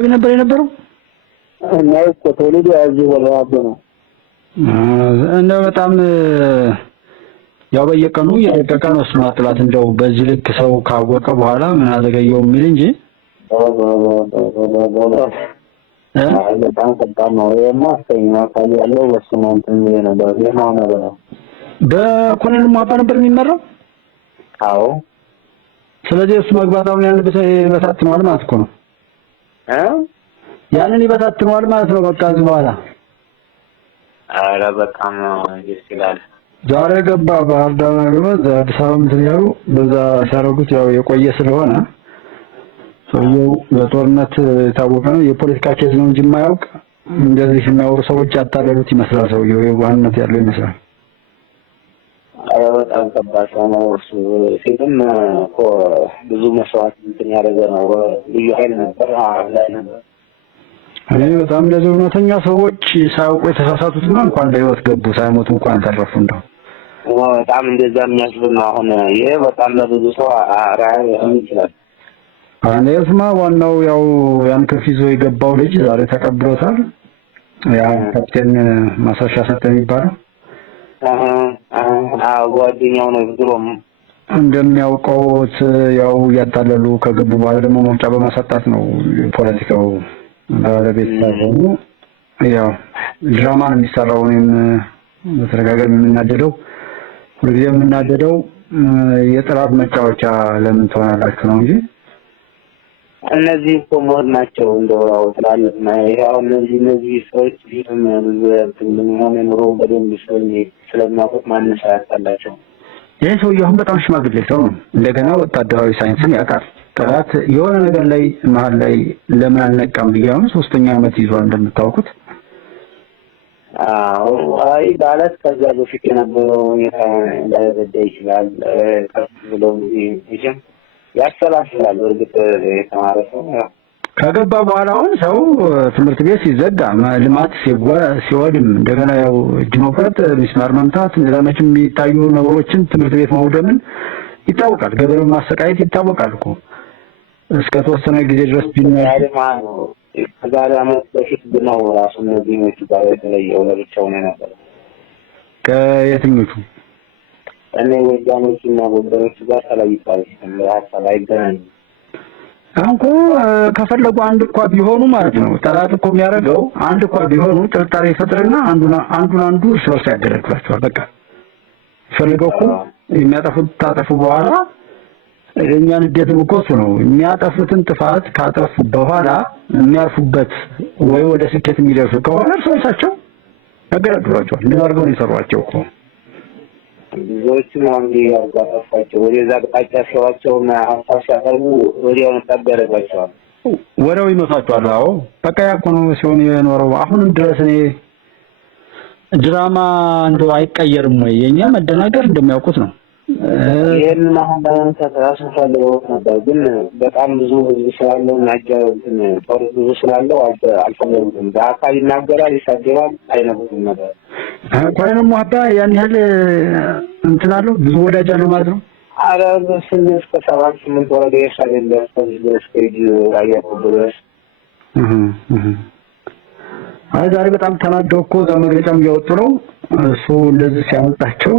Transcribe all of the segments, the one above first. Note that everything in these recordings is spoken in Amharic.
ነበር የነበረው እና እኮ ተወልዶ ያዚህ ወላደ ነው እና በጣም ያው በየቀኑ የደቀቀ ነው ስማጥላት እንደው በዚህ ልክ ሰው ካወቀ በኋላ ምን አዘገየው የሚል እንጂ በጣም ከባድ ነው። የማስተኛ ካለው ወስማንት ነበር የማው ነበር በኮሎኔል ሟባ ነበር የሚመራው። አዎ ስለዚህ እሱ መግባታውን ያን በታትኗል ማለት እኮ ነው ያንን ይበታትኗል ማለት ነው። በቃ እዚህ በኋላ አረ በጣም ይስላል። ዛሬ ገባ ባህር ዳር ነው አዲስ አበባ እንትን ያሉ በዛ ሲያረጉት ያው የቆየ ስለሆነ ሰውየው በጦርነት የታወቀ ነው። የፖለቲካ ኬዝ ነው እንጂ የማያውቅ እንደዚህ የሚያወሩ ሰዎች ያታለሉት ይመስላል። ሰውየው የዋህነት ያለው ይመስላል። አረ በጣም ከባድ ነው። እሱ ሲልም ብዙ መስዋዕት እንትን ያደረገ ነው። ልዩ ኃይል ነበር ላይ ነበር። እኔ በጣም እንደዚህ እውነተኛ ሰዎች ሳያውቁ የተሳሳቱት እንኳን በህይወት ገቡ ሳይሞቱ እንኳን ተረፉ እንደው በጣም እንደዛ የሚያስብል ነው። አሁን ይሄ በጣም ለብዙ ሰው አራያ ይችላል። አንዴስማ ዋናው ያው ያን ከፊዞ የገባው ልጅ ዛሬ ተቀብሎታል። ያ ካፕቴን ማሳሻ ሰጠኝ ይባላል። ጓደኛው ነው ድሮም እንደሚያውቀውት ያው ያታለሉ ከገቡ በኋላ ደግሞ መውጫ በማሳጣት ነው ፖለቲካው ባለቤት ሳይሆኑ ያው ድራማ ነው የሚሰራው። እኔም በተረጋጋሚ የምናደደው ሁልጊዜ የምናደደው የጥራት መጫወቻ ለምን ትሆናላችሁ ነው እንጂ እነዚህ ኮሞድ ናቸው እንደው ትላልቅ ነው። ያው እነዚህ ሰዎች ቢሆን ምን ኑሮ በደንብ ስለሚያውቁት ማንንም ሳያጣላቸው ይሄ ሰውዬው አሁን በጣም ሽማግሌ ሰው ነው። እንደገና ወታደራዊ ሳይንስን ያውቃል። ጠላት የሆነ ነገር ላይ መሀል ላይ ለምን አልነቃም ብያው ሶስተኛ አመት ይዟል እንደምታውቁት። አይ ባለት ከዛ በፊት የነበረው ሁኔታ እንዳይረዳ ይችላል። ከፍ ብሎ ይጀም ያሰላስላል። እርግጥ የተማረ ሰው ከገባ በኋላ አሁን ሰው ትምህርት ቤት ሲዘጋ ልማት ሲወድም እንደገና ያው እጅ መቁረጥ ሚስማር መምታት ለማች የሚታዩ ነገሮችን ትምህርት ቤት መውደምን ይታወቃል። ገበሬውን ማሰቃየት ይታወቃል እኮ እስከ ተወሰነ ጊዜ ድረስ ቢናያልማው ከዛሬ አመት በፊት ነው ራሱ እነዚህኞቹ ጋር የተለየው ለብቻው ነው ነበር። ከየትኞቹ እኔ ወዳኖችና ወዳኖች ጋር ተለይቷል። ሀሳብ አይገናኝም። አንኮ ከፈለጉ አንድ እንኳን ቢሆኑ ማለት ነው ጠላት እኮ የሚያደርገው አንድ እንኳን ቢሆኑ ጥርጣሬ ይፈጥርና አንዱ እርስ በርስ ያደረግላቸዋል። በቃ ፈልገው እኮ የሚያጠፉት ታጠፉ በኋላ የኛን ደትም እኮ እሱ ነው የሚያጠፉትን ጥፋት ካጠፉ በኋላ የሚያርፉበት ወይ ወደ ስኬት የሚደርሱ ከሆነ እርሳቸው ያገለግሏቸዋል። እንደዛ አድርገው ነው የሰሯቸው እኮ ብዙዎቹ አንዲ ያጋጠፋቸው ወደዛ አቅጣጫ ሲዋቸውና ሀሳብ ሲያቀርቡ ወዲያው ተጠበረባቸዋል። ወዲያው ይመታቸዋል። አዎ በቃ ያኮ ነው ሲሆን የኖረው። አሁንም ድረስ እኔ ድራማ እንደው አይቀየርም ወይ የኛ መደናገር እንደሚያውቁት ነው። ይሄንን አሁን ተራሱ ፈልገው ነበር ግን በጣም ብዙ ህዝብ ስላለው ናጃው ጦር ብዙ ስላለው አልፈለጉም። በአካል ይናገራል ይሳደባል አይነብሩም ነበር። ኮሎኔል ሟባ ያን ያህል እንትን አለው ብዙ ወዳጅ አለው ማለት ነው። አረ በስንት እስከ 7-8 ወረዳ ያሳደለ ስቴጅ ያያው ድረስ አይ ዛሬ በጣም ተናደው እኮ መግለጫም እያወጡ ነው። እሱ እንደዚህ ሲያመጣቸው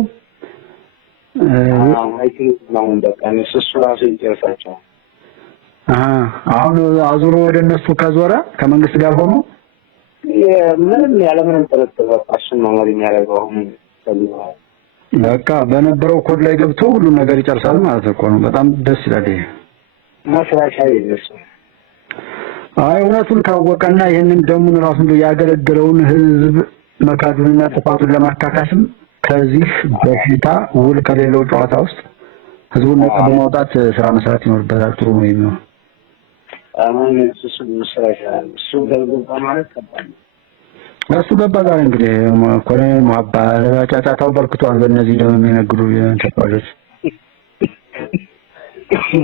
ነው እንደቃ እሱ ራሱ ይጨርሳቸው። አሁን አዙሮ ወደ እነሱ ከዞረ ከመንግስት ጋር ሆኖ ምንም ያለምንም ጥርጥር በቃ እሱን ነው የሚያደርገው። በቃ በነበረው ኮድ ላይ ገብቶ ሁሉ ነገር ይጨርሳል ማለት እኮ ነው። በጣም ደስ ይላል። ይሄ ማስራሻይ ነው። አይ እውነቱን ካወቀና ይሄንን ደሙን ራሱን ያገለገለውን ህዝብ መካዱንና ጥፋቱን ለማካካስም ከዚህ በፊታ ውል ከሌለው ጨዋታ ውስጥ ህዝቡን ነፃ በማውጣት ስራ መስራት ይኖርበታል። ጥሩ ነው የሚሆነው። አሁን እሱ መስራሻል እሱ ገባ ማለት ከባድ ነው። እሱ ገባ ዛሬ እንግዲህ ኮሎኔል ሟባ ጫጫታው በርክቷል። በእነዚህ ደግሞ የሚነግዱ ተቋጆች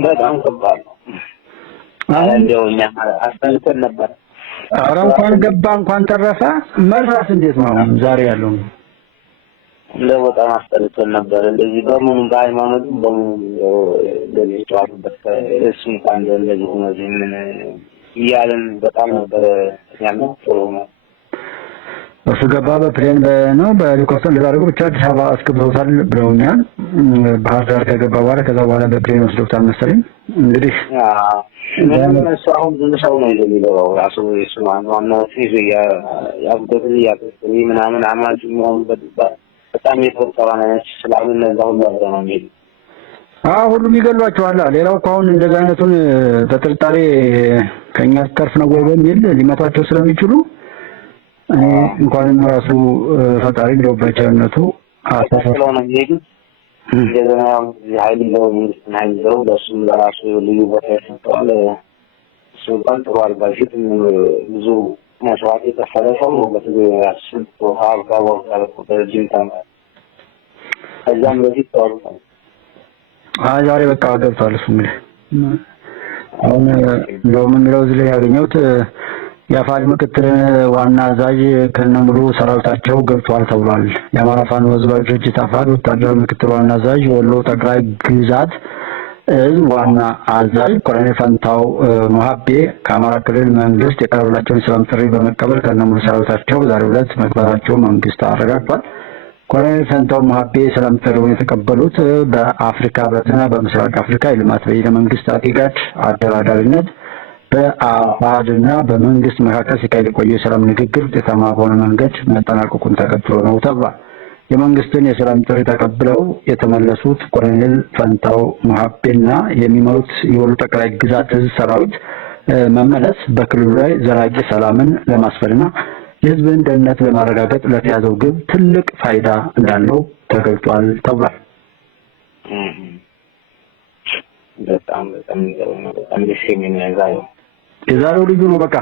በጣም ከባድ ነው። እንደውኛ አስተንተን ነበር። ኧረ እንኳን ገባ እንኳን ተረፈ። መርሳት እንዴት ነው ዛሬ ያለው ለወጣን አስተንተን ነበር። እንደዚህ በሙሉ በሃይማኖት በሙሉ እንደዚህ ተዋበት እሱ እንኳን እንደዚህ ነው ምን እያልን በጣም ነበር ያለው። ጥሩ ነው። እሱ ገባ በፕሌን ነው በሄሊኮፕተር ሊያደርገው ብቻ አዲስ አበባ አስገብተውታል ብለውኛል። ባህር ዳር ከገባ በኋላ ከዛ በኋላ በፕሌን ወስደውታል መሰለኝ። እንግዲህ ምንም እሱ አሁን ብዙ ሰው ነው የሚለው ራሱ እሱ ዋናው ሲዝ ያብደት ያጥሪ ምናምን አማጭ ነው በጣም የተወጣው አይነት ስላምን ነው ነው የሚል ሁሉም ይገሏቸዋል። ሌላው እኮ አሁን እንደዛ አይነቱን በጥርጣሬ ከኛ ተርፍ ነው ወይ በሚል ሊመቷቸው ስለሚችሉ እኔ እንኳን ራሱ ፈጣሪ ነው በቸርነቱ አስተሳሰለው ነው የሚሄዱት። እንደገና ኃይል ነው ኃይል ነው ለሱም ለራሱ ልዩ ቦታ ሰጥቷል። ሱልጣን ጥሩ አርባሽት ብዙ መስዋዕት የከፈለ ሰው ነው። በተለይ አስልቶ አርጋው በጅንታ ከዛም በፊት ተወርቷል። ዛሬ በቃ ገብቷል። እሱ እንግዲህ አሁን እንደውም የሚለው እዚህ ላይ ያገኘሁት የአፋድ ምክትል ዋና አዛዥ ከነሙሉ ሰራዊታቸው ገብቷል ተብሏል። የአማራ ፋኖ ህዝባዊ ድርጅት አፋድ ወታደራዊ ምክትል ዋና አዛዥ ወሎ ጠቅላይ ግዛት እዝ ዋና አዛዥ ኮሎኔል ፈንታው ሙሀቤ ከአማራ ክልል መንግስት የቀረበላቸውን ሰላም ጥሪ በመቀበል ከነሙሉ ሰራዊታቸው ዛሬው ዕለት መግባታቸው መንግስት አረጋግጧል። ኮሎኔል ፈንታው ሙሀቤ ሰላም ጥሪውን የተቀበሉት በአፍሪካ ህብረትና በምስራቅ አፍሪካ የልማት በይነ መንግስታት ኢጋድ አደራዳሪነት በአፋድና በመንግስት መካከል ሲካሄድ የቆየ የሰላም ንግግር ውጤታማ በሆነ መንገድ መጠናቀቁን ተከትሎ ነው ተብሏል። የመንግስትን የሰላም ጥሪ ተቀብለው የተመለሱት ኮሎኔል ፈንታው ሙሀቤና የሚመሩት የወሎ ጠቅላይ ግዛት እዝ ሰራዊት መመለስ በክልሉ ላይ ዘላቂ ሰላምን ለማስፈንና የህዝብን ደህንነት ለማረጋገጥ ለተያዘው ግብ ትልቅ ፋይዳ እንዳለው ተገልጿል ተብሏል። በጣም ደስ የሚል ነገር ነው። የዛሬው ልዩ ነው። በቃ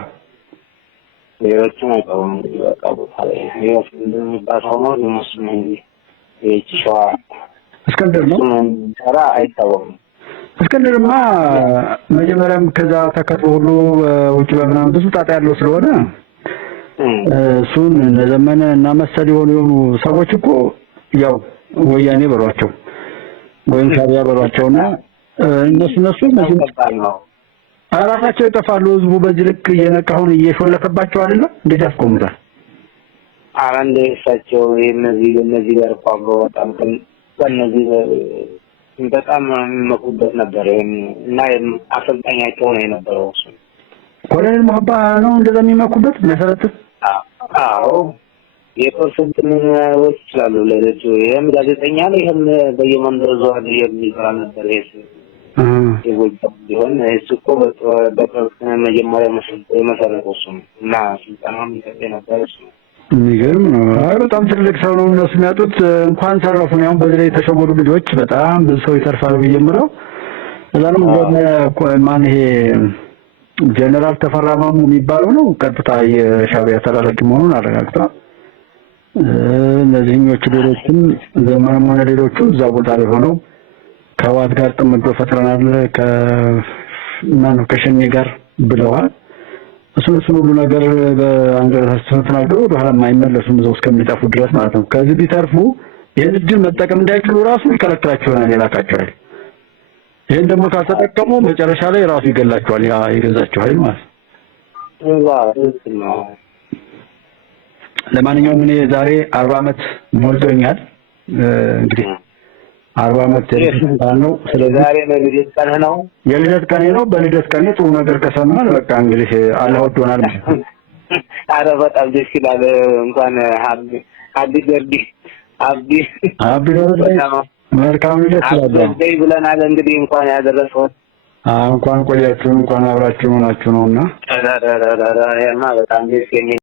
ሌሎችም አይቀሩም። በቃ ቦታ ላይ ይወስ እንደሚባለው ነው የሚመስለው እንጂ የቺዋ እስከንደር ነው ሰራ አይታወቅም። እስከንደርማ መጀመሪያም ከዛ ተከትሎ ሁሉ ውጭ በምናምን ብዙ ጣጣ ያለው ስለሆነ እሱን ለዘመነ እና መሰል የሆኑ ሰዎች እኮ ያው ወያኔ በሏቸው ወይም ሻቢያ በሏቸውና እነሱ ነው ራሳቸው ይጠፋሉ። ህዝቡ በዚህ ልክ እየነቃሁን እየሾለከባቸው አይደለም እንዴት ያስቆሙታል? አንዴ እሳቸው እነዚህ ጋር ቋብሮ በጣም ከነዚህ በጣም መቁበት ነበር እና አሰልጣኛቸው ነው የነበረው እሱ ኮሎኔል ሙሀባ ነው እንደዛ የሚመኩበት መሰረት። አዎ የኮንሰንት ምንዎች ይችላሉ ለለጁ ይሄም ጋዜጠኛ ነው። ይሄም በየመንደሩ ዟል የሚሰራ ነበር። የጎጃም ቢሆን እሱ እኮ በፕሮፌሽን መጀመሪያ መሰረቱ እሱ እና ስልጠናም ይሰጥ ነበር እሱ። የሚገርም ነው። በጣም ትልቅ ሰው ነው። እነሱ የሚያጡት እንኳን ተረፉ ነው። አሁን በዚህ ላይ የተሸወዱ ልጆች በጣም ብዙ ሰው ይተርፋሉ ብዬምረው እዛንም ማን ይሄ ጀነራል ተፈራ ማሙ የሚባለው ነው ቀጥታ የሻቢያ ተላላኪ መሆኑን አረጋግጧል። እነዚህኞቹ ሌሎችም ዘመንም ሆነ ሌሎቹ እዛ ቦታ ላይ ሆነው ከዋት ጋር ጥምዶ ፈጥረናል ከሸኔ ጋር ብለዋል። እሱን ሁሉ ነገር በአንገታቸው ተናግረው ወደ ኋላ የማይመለሱም እዛው እስከሚጠፉ ድረስ ማለት ነው። ከዚህ ቢተርፉ ይህን እድል መጠቀም እንዳይችሉ ራሱ ይከለክላቸዋል፣ ይላካቸዋል። ይሄን ደግሞ ካልተጠቀሙ መጨረሻ ላይ ራሱ ይገላቸዋል። ያ ይገዛቸው ኃይል ማለት ነው። ለማንኛውም እኔ ዛሬ 40 አመት ሞልቶኛል። እንግዲህ 40 አመት ነው። ስለዚህ ዛሬ ለልደት ቀን ነው። የልደት ቀን ነው። በልደት ቀን ጥሩ ነገር ከሰማን በቃ እንግዲህ አላህ ወዶናል ማለት ነው። አረ በጣም ደስ ይላል። እንኳን አብዲ መልካም ልደት ይላል ብለናል። እንግዲህ እንኳን ያደረሰው እንኳን ቆያችሁ እንኳን አብራችሁ ሆናችሁ ነውና በጣም ደስ የሚል